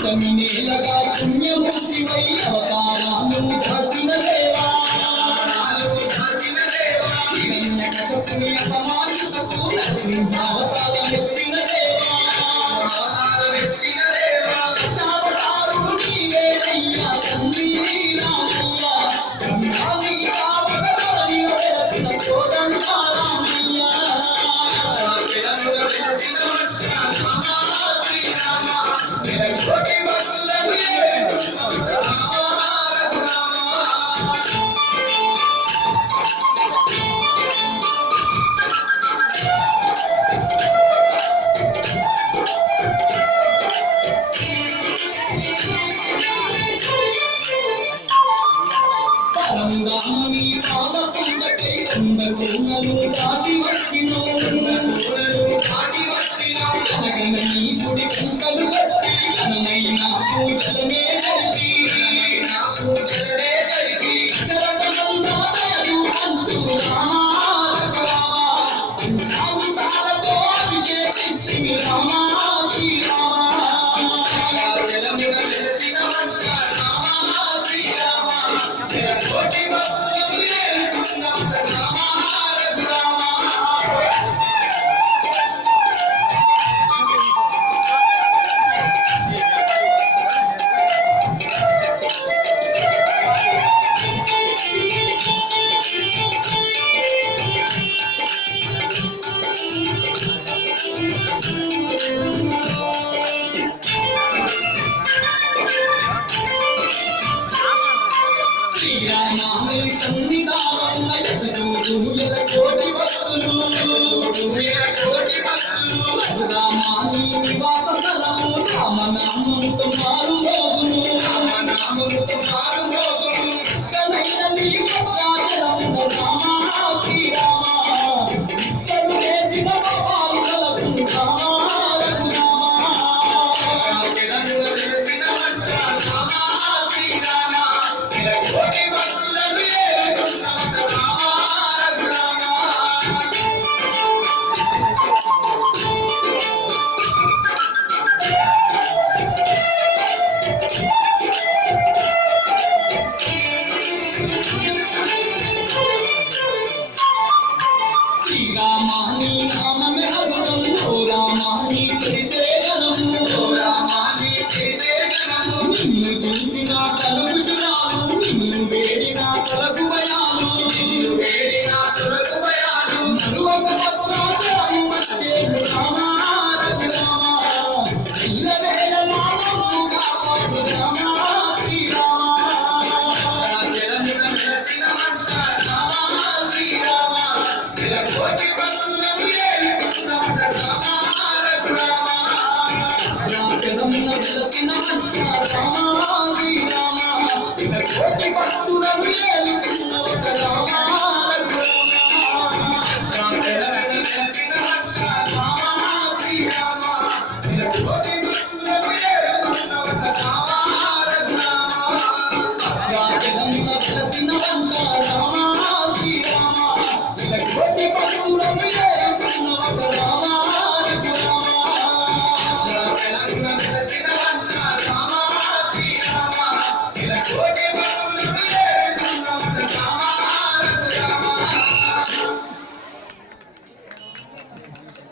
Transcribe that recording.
కమినేలగా పుణ్యమూర్తివై అవతారాలు దాచిన దేవా హిరణ్యకశపుని అపమానితకు నరసింహావతారం ఎత్తిన దేవా దశావతారుడు నీవేనయ్యా తండ్రి రామయ్యా బ్రహ్మానికి కావగలనిలో వెలసిన కోదండ రామయ్యా రంగామణి పాదపుండకై కొండగోనలు దాటి వచ్చినో కనగన నీ గుడి కంకలు కట్టి ఘనమైన పూజలనే జరిపి శరణమందాలు అంటూ రామాలకు రామా తారతో అభిషేకిస్తిమి రామా శ్రీరామాని సన్నిధానమున ఎదురుల కోటి భక్తులు రామాని నివాస స్థలము రామనామముతో మారుమోగును కనైన నీ కృపాచరమున రామా శ్రీరామ ఇద్దరు చేసిన పాపాలు కలవు రామా రఘురామా శ్రీరామాని నామమే హరుడం ఓ రామాని చరితే గణము నిన్ను చూసిన కలుషురాలు నిన్ను వేడిన తొలగు భయాలు మరువక భద్రాచరణం వచ్చేడు రామా రఘురామా ఇల్లవేళ నామము కాపాడు రామా శ్రీరామా రామ